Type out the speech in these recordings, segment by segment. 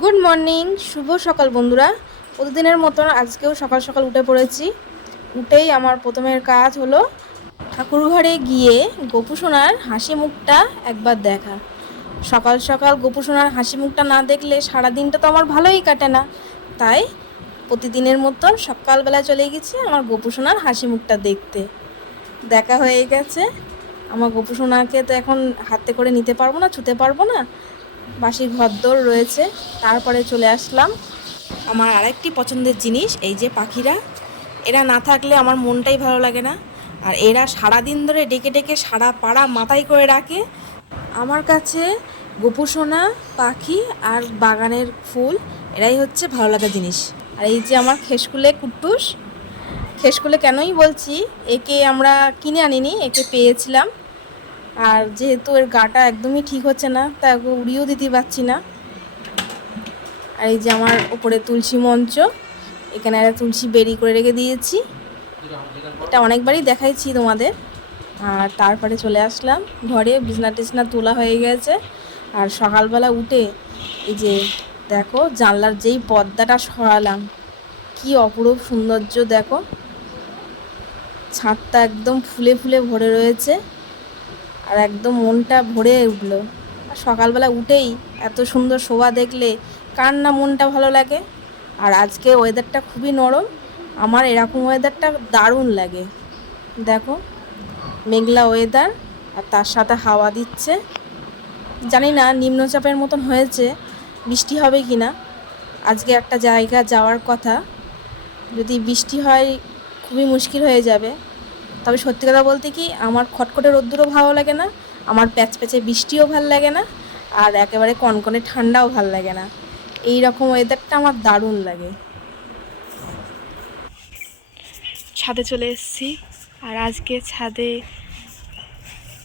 Good morning, শুভ সকাল বন্ধুরা। প্রতিদিনের মতন আজকেও সকাল সকাল উঠে পড়েছি। উঠেই আমার প্রথমের কাজ হলো ঠাকুরঘরে গিয়ে গোপুসোনার হাসি মুখটা একবার দেখা। সকাল সকাল গোপুসোনার হাসি মুখটা না দেখলে সারা দিনটা তো আমার ভালোই কাটে না। তাই প্রতিদিনের মতন সকালবেলা চলে গেছি আমার গোপুসোনার হাসি মুখটা দেখতে। দেখা হয়ে গেছে। আমার গোপুসোনাকে তো এখন হাতে করে নিতে পারবো না, ছুতে পারবো না, বাসি ঘরদোর রয়েছে। তারপরে চলে আসলাম আমার আরেকটি পছন্দের জিনিস, এই যে পাখিরা। এরা না থাকলে আমার মনটাই ভালো লাগে না। আর এরা সারাদিন ধরে ডেকে ডেকে সারা পাড়া মাথায় করে রাখে। আমার কাছে গোপুসোনা, পাখি আর বাগানের ফুল এরাই হচ্ছে ভালো লাগা জিনিস। আর এই যে আমার খেসকুলে কুট্টুস, খেসকুলে কেনই বলছি, একে আমরা কিনে আনিনি, একে পেয়েছিলাম। আর যেহেতু এর গাটা একদমই ঠিক হচ্ছে না, তা ওকে উড়িয়েও দিতে পারছি না। আর এই যে আমার উপরে তুলসী মঞ্চ, এখানে একটা তুলসী বেরি করে রেখে দিয়েছি। এটা অনেকবারই দেখাইছি তোমাদের। আর তারপরে চলে আসলাম ঘরে, বিছনা টিছনা তোলা হয়ে গেছে। আর সকালবেলা উঠে এই যে দেখো জানলার যেই পর্দাটা সরালাম, কি অপরূপ সৌন্দর্য দেখো। ছাদটা একদম ফুলে ফুলে ভরে রয়েছে, আর একদম মনটা ভরে উঠলো। আর সকালবেলা উঠেই এত সুন্দর শোভা দেখলে কার না মনটা ভালো লাগে। আর আজকে ওয়েদারটা খুবই নরম, আমার এরকম ওয়েদারটা দারুণ লাগে। দেখো মেঘলা ওয়েদার, আর তার সাথে হাওয়া দিচ্ছে। জানি না নিম্নচাপের মতন হয়েছে, বৃষ্টি হবে কি না। আজকে একটা জায়গা যাওয়ার কথা, যদি বৃষ্টি হয় খুবই মুশকিল হয়ে যাবে। তবে সত্যি কথা বলতে কি, আমার খটখটে রোদ্দুরও ভালো লাগে না, আমার প্যাচপ্যাচে বৃষ্টিও ভাল লাগে না, আর একেবারে কনকনে ঠান্ডাও ভাল লাগে না। এই রকম ওয়েদারটা আমার দারুণ লাগে। ছাদে চলে এসেছি, আর আজকে ছাদে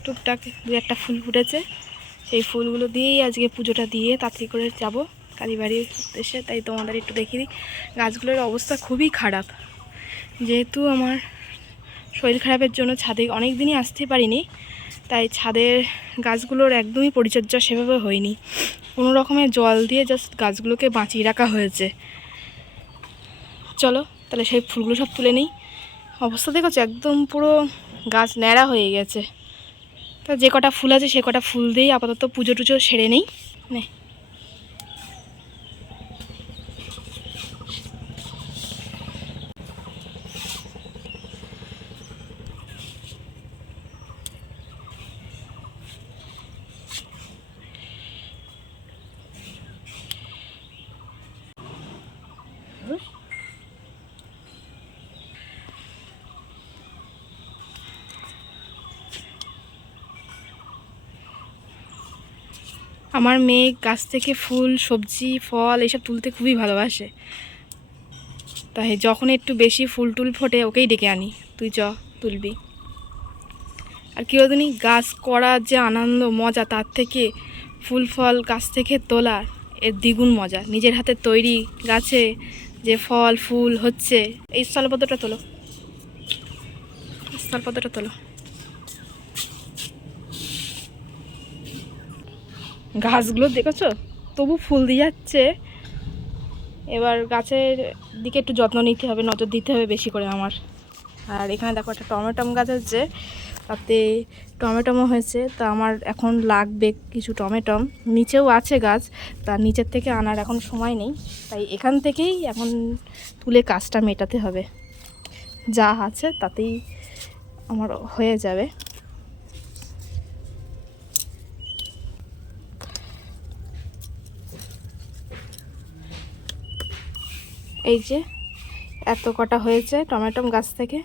টুকটাক দু একটা ফুল ফুটেছে। সেই ফুলগুলো দিয়েই আজকে পুজোটা দিয়ে তাড়াতাড়ি করে যাব কালীবাড়ির উদ্দেশ্যে। তাই তোমাদের একটু দেখিয়ে দিই। গাছগুলোর অবস্থা খুবই খারাপ, যেহেতু আমার শরীর খারাপের জন্য ছাদে অনেক দিনই আসতে পারিনি। তাই ছাদের গাছগুলোর একদমই পরিচর্যা সেভাবে হয়নি। কোনো রকমের জল দিয়ে জাস্ট গাছগুলোকে বাঁচিয়ে রাখা হয়েছে। চলো তাহলে সেই ফুলগুলো সব তুলে নিই। অবস্থা দেখেছো, একদম পুরো গাছ ন্যাড়া হয়ে গেছে। তা যে কটা ফুল আছে সে কটা ফুল দিয়েই আপাতত পুজো টুজো সেরে নেই। নে, আমার মেয়ে গাছ থেকে ফুল, সবজি, ফল এসব তুলতে খুবই ভালোবাসে। তাই যখন একটু বেশি ফুল টুল ফোটে ওকেই ডেকে আনি, তুই চ তুলবি। আর কী বলতো, গাছ করার যে আনন্দ মজা, তার থেকে ফুল ফল গাছ থেকে তোলা এর দ্বিগুণ মজা। নিজের হাতে তৈরি গাছে যে ফল ফুল হচ্ছে। এই স্থলপদ্মটা তোলো, স্থলপদ্মটা তোলো। গাছগুলো দেখেছো, তবু ফুল দিয়ে যাচ্ছে। এবার গাছের দিকে একটু যত্ন নিতে হবে, নজর দিতে হবে বেশি করে আমার। আর এখানে দেখো একটা টমেটো গাছ হচ্ছে, তাতে টমেটো হয়েছে। তা আমার এখন লাগবে কিছু টমেটো। নিচেও আছে গাছ, তার নিচের থেকে আনার এখন সময় নেই। তাই এখান থেকেই এখন তুলে কাজটা মেটাতে হবে। যা আছে তাতেই আমার হয়ে যাবে। এই যে এত কটা হয়েছে টমেটো গাছ থেকে,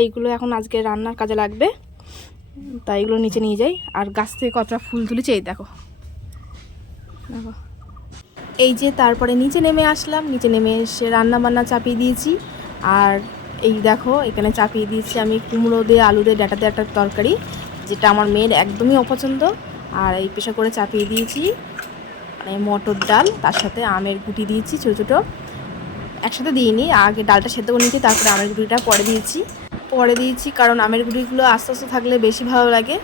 এইগুলো এখন আজকে রান্নার কাজে লাগবে। তাই এগুলো নিচে নিয়ে যাই। আর গাছ থেকে কতটা ফুল তুলেছি এই দেখো, দেখো। এই যে তারপরে নিচে নেমে আসলাম, নিচে নেমে এসে রান্না বান্না চাপিয়ে দিয়েছি। আর এই দেখো এখানে চাপিয়ে দিয়েছি আমি কুমড়ো দিয়ে আলু দিয়ে ডাঁটা দিয়ে একটা তরকারি, যেটা আমার মেয়ের একদমই অপছন্দ। আর এই পেশা করে চাপিয়ে দিয়েছি মানে মটর ডাল, তার সাথে আমের গুটি দিয়েছি ছোটো ছোটো। একসাথে দিইনি, আগে ডালটা সেদ্ধ করে নিয়েছি, তারপরে আমের গুটিটা পরে দিয়েছি কারণ আমের গুটিগুলো আস্তে আস্তে থাকলে বেশি ভালো লাগে।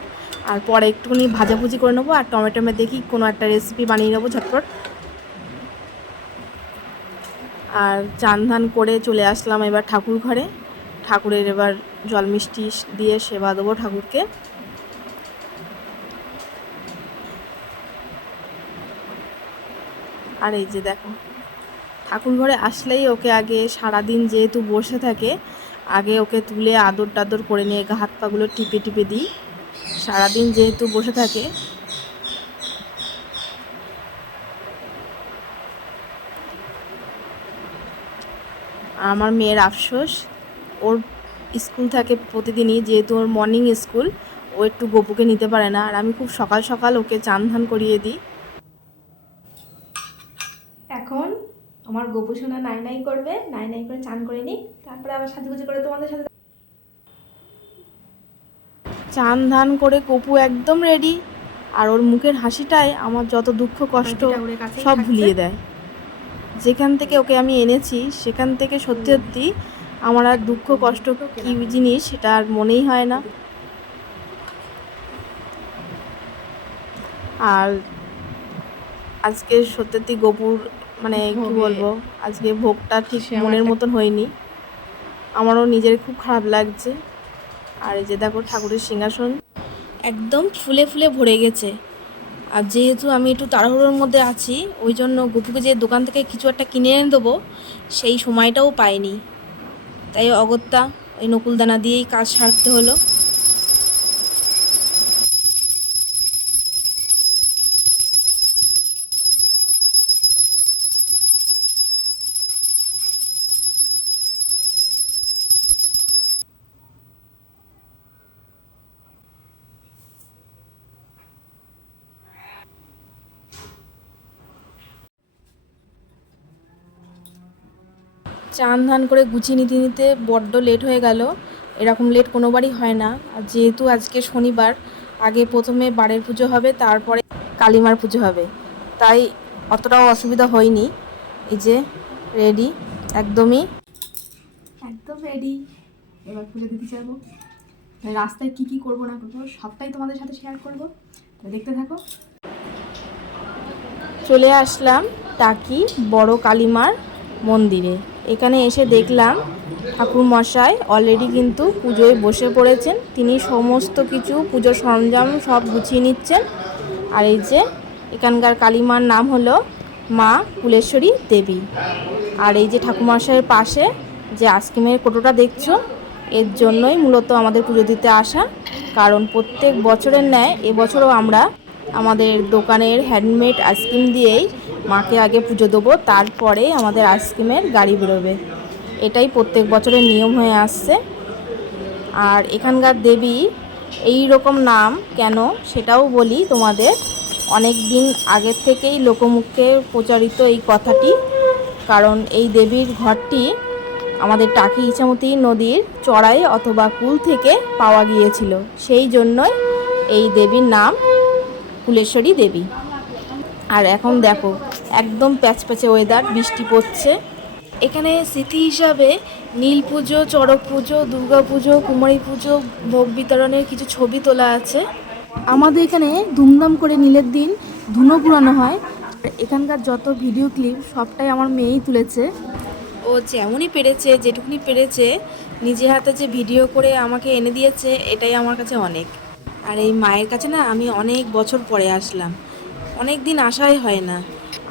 আর পরে একটুখানি ভাজাভুজি করে নেবো, আর টমেটো দেখি কোনো একটা রেসিপি বানিয়ে নেবো ঝটপট। আর চান ধান করে চলে আসলাম এবার ঠাকুর ঘরে। ঠাকুরের এবার জল মিষ্টি দিয়ে সেবা দেবো ঠাকুরকে। আর এই যে দেখো, ঠাকুর ঘরে আসলেই ওকে আগে সারাদিন যেহেতু বসে থাকে, আগে ওকে তুলে আদর টাদর করে নিয়ে হাত পাগুলো টিপে টিপে দিই। সারাদিন যেহেতু বসে থাকে। আমার মেয়ের আফসোস, ওর স্কুল থাকে প্রতিদিনই, যেহেতু ওর মর্নিং স্কুল, ও একটু গপুকে নিতে পারে না। আর আমি খুব সকাল সকাল ওকে চান ধান করিয়ে দিই। এখন আমার গপু সোনা নাই নাই করবে, নাই নাই করে চান করে নিই, তারপরে আবার সাজুগুজু করে তোমাদের সাথে। চান ধান করে গপু একদম রেডি। আর ওর মুখের হাসিটাই আমার যত দুঃখ কষ্ট সব ভুলিয়ে দেয়। যেখান থেকে ওকে আমি এনেছি সেখান থেকে সত্যি সত্যি আমার আর দুঃখ কষ্ট কী জিনিস সেটা আর মনেই হয় না। আর আজকে সত্যি গপুর মানে কি বলবো, আজকে ভোগটা ঠিক মনের মতন হয়নি। আমারও নিজের খুব খারাপ লাগছে। আর এই যে দেখো ঠাকুরের সিংহাসন একদম ফুলে ফুলে ভরে গেছে। আর যেহেতু আমি একটু তাড়াহুড়োর মধ্যে আছি, ওই জন্য গপুকে যে দোকান থেকে কিছু একটা কিনে এনে দেবো সেই সময়টাও পাইনি, তাই অগত্যা ওই নকুলদানা দিয়েই কাজ সারতে হলো। চান ধান করে গুছিয়ে নিতে নিতে বড্ড লেট হয়ে গেল। এরকম লেট কোনোবারই হয় না। আর যেহেতু আজকে শনিবার, আগে প্রথমে বাড়ির পুজো হবে, তারপরে কালীমার পুজো হবে, তাই অতটাও অসুবিধা হয়নি। এই যে রেডি, একদম রেডি। এবার পুজো দিতে যাবো। রাস্তায় কি কি করবো না করবো সবটাই তোমাদের সাথে শেয়ার করবো, দেখতে থাকো। চলে আসলাম টাকি বড় কালীমার মন্দিরে। এখানে এসে দেখলাম ঠাকুর মশাই অলরেডি কিন্তু পুজোয় বসে পড়েছেন। তিনি সমস্ত কিছু পুজোর সরঞ্জাম সব গুছিয়ে নিচ্ছেন। আর এই যে এখানকার কালীমার নাম হলো মা কুলেশ্বরী দেবী। আর এই যে ঠাকুরমশাইয়ের পাশে যে আইসক্রিমের কোটোটা দেখছো, এর জন্যই মূলত আমাদের পুজো দিতে আসা। কারণ প্রত্যেক বছরের ন্যায় এবছরও আমরা আমাদের দোকানের হ্যান্ডমেড আইসক্রিম দিয়েই মাকে আগে পুজো দেবো, তারপরে আমাদের আইসক্রিমের গাড়ি বেরোবে। এটাই প্রত্যেক বছরের নিয়ম হয়ে আসছে। আর এখানকার দেবী এই রকম নাম কেন সেটাও বলি তোমাদের। অনেক দিন আগের থেকেই লোকমুখে প্রচারিত এই কথাটি। কারণ এই দেবীর ঘরটি আমাদের টাকি ইছামতি নদীর চড়াই অথবা কুল থেকে পাওয়া গিয়েছিল, সেই জন্যই এই দেবীর নাম কুলেশ্বরী দেবী। আর এখন দেখো একদম প্যাচপ্যাচে ওয়েদার, বৃষ্টি পড়ছে। এখানে স্মৃতি হিসাবে নীল পুজো, চড়ক পুজো, দুর্গা পুজো, কুমারী পুজো, ভোগ বিতরণের কিছু ছবি তোলা আছে। আমাদের এখানে ধুমধাম করে নীলের দিন ধুনো পুরানো হয়। এখানকার যত ভিডিও ক্লিপ সবটাই আমার মেয়েই তুলেছে। ও যেমনই পেরেছে, যেটুকুনি পেরেছে নিজে হাতে যে ভিডিও করে আমাকে এনে দিয়েছে, এটাই আমার কাছে অনেক। আর এই মায়ের কাছে না আমি অনেক বছর পরে আসলাম, অনেক দিন আসাই হয় না।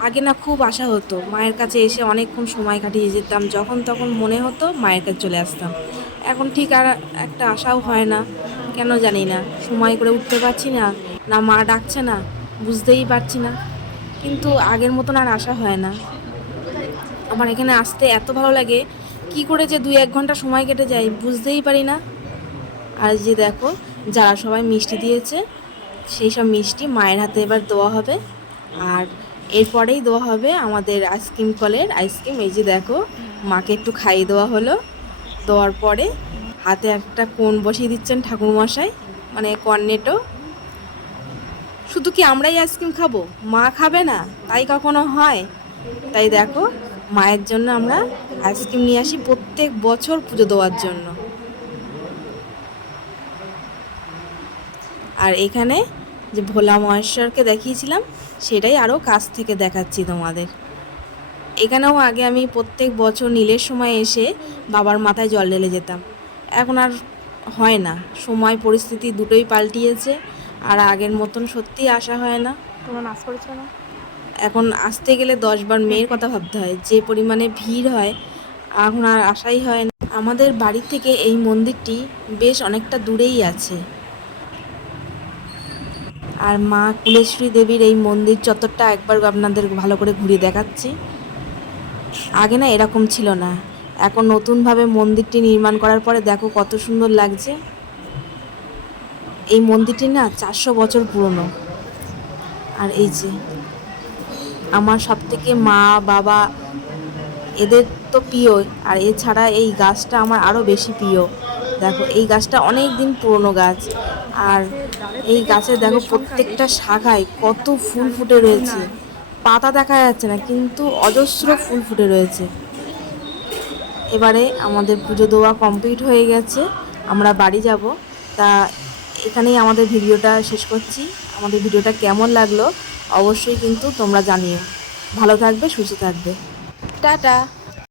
আগে না খুব আশা হতো, মায়ের কাছে এসে অনেকক্ষণ সময় কাটিয়ে যেতাম, যখন তখন মনে হতো মায়ের কাছে চলে আসতাম। এখন ঠিক আর একটা আশাও হয় না, কেন জানি না। সময় করে উঠতে পারছি না, না মা ডাকছে না, বুঝতেই পারছি না। কিন্তু আগের মতন আর আশা হয় না। আমার এখানে আসতে এত ভালো লাগে, কি করে যে 2-1 ঘন্টা সময় কেটে যায় বুঝতেই পারি না। আর যে দেখো যারা সবাই মিষ্টি দিয়েছে, সেই সব মিষ্টি মায়ের হাতে এবার দেওয়া হবে। আর এরপরেই দেওয়া হবে আমাদের আইসক্রিম কলের আইসক্রিম। এই যে দেখো মাকে একটু খাইয়ে দেওয়া হলো। দেওয়ার পরে হাতে একটা কোণ বসিয়ে দিচ্ছেন ঠাকুরমশাই, মানে কর্নেটো। শুধু কি আমরাই আইসক্রিম খাবো, মা খাবে না? তাই কখনো হয়? তাই দেখো মায়ের জন্য আমরা আইসক্রিম নিয়ে আসি প্রত্যেক বছর পুজো দেওয়ার জন্য। আর এখানে যে ভোলা মহেশ্বরকে দেখিয়েছিলাম, সেটাই আরও কাছ থেকে দেখাচ্ছি তোমাদের। এখানেও আগে আমি প্রত্যেক বছর নীলের সময় এসে বাবার মাথায় জল ঢেলে যেতাম। এখন আর হয় না, সময় পরিস্থিতি দুটোই পাল্টিয়েছে, আর আগের মতন সত্যিই আসা হয় না। তোমরা নাচ করেছো না? এখন আসতে গেলে 10বার মেয়ের কথা ভাবতে হয়, যে পরিমাণে ভিড় হয় এখন আর আসাই হয় না। আমাদের বাড়ি থেকে এই মন্দিরটি বেশ অনেকটা দূরেই আছে। আর মা কুলেশ্বরী দেবীর এই মন্দির চত্বরটা একবার আপনাদের ভালো করে ঘুরিয়ে দেখাচ্ছি। আগে না এরকম ছিল না, এখন নতুনভাবে মন্দিরটি নির্মাণ করার পরে দেখো কত সুন্দর লাগছে। এই মন্দিরটি না 400 বছর পুরনো। আর এই যে আমার সবথেকে মা বাবা এদের তো প্রিয়, আর এছাড়া এই গাছটা আমার আরও বেশি প্রিয়। দেখো এই গাছটা অনেক দিন পুরনো গাছ, আর এই গাছে দেখো প্রত্যেকটা শাখায় কত ফুল ফুটে রয়েছে। পাতা দেখা যাচ্ছে না কিন্তু অজস্র ফুল ফুটে রয়েছে। এবারে আমাদের পুজো দেওয়া কমপ্লিট হয়ে গেছে, আমরা বাড়ি যাব। তা এখানেই আমাদের ভিডিওটা শেষ করছি। আমাদের ভিডিওটা কেমন লাগলো অবশ্যই কিন্তু তোমরা জানিও। ভালো থাকবে, সুস্থ থাকবে, টাটা।